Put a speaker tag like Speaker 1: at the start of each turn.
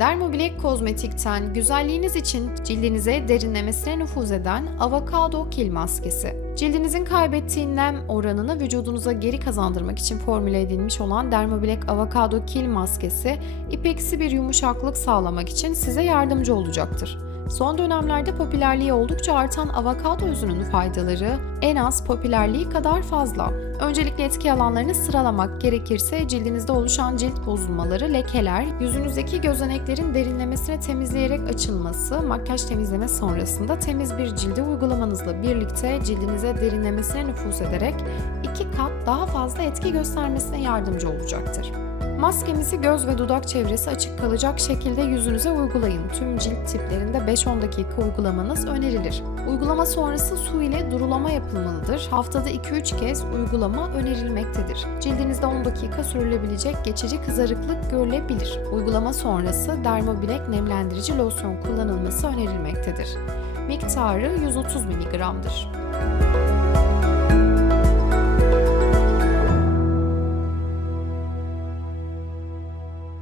Speaker 1: Dermobilek Kozmetik'ten güzelliğiniz için cildinize derinlemesine nüfuz eden Avokado Kil Maskesi. Cildinizin kaybettiği nem oranını vücudunuza geri kazandırmak için formüle edilmiş olan Dermobilek Avokado Kil Maskesi, ipeksi bir yumuşaklık sağlamak için size yardımcı olacaktır. Son dönemlerde popülerliği oldukça artan avokado özünün faydaları en az popülerliği kadar fazla. Öncelikle etki alanlarını sıralamak gerekirse cildinizde oluşan cilt bozulmaları, lekeler, yüzünüzdeki gözeneklerin derinlemesine temizleyerek açılması, makyaj temizleme sonrasında temiz bir cilde uygulamanızla birlikte cildinize derinlemesine nüfuz ederek iki kat daha fazla etki göstermesine yardımcı olacaktır. Maskemizi göz ve dudak çevresi açık kalacak şekilde yüzünüze uygulayın. Tüm cilt tiplerinde 5-10 dakika uygulamanız önerilir. Uygulama sonrası su ile durulama yapılmalıdır. Haftada 2-3 kez uygulama önerilmektedir. Cildinizde 10 dakika sürülebilecek geçici kızarıklık görülebilir. Uygulama sonrası Dermobilek nemlendirici losyon kullanılması önerilmektedir. Miktarı 130 mg'dır.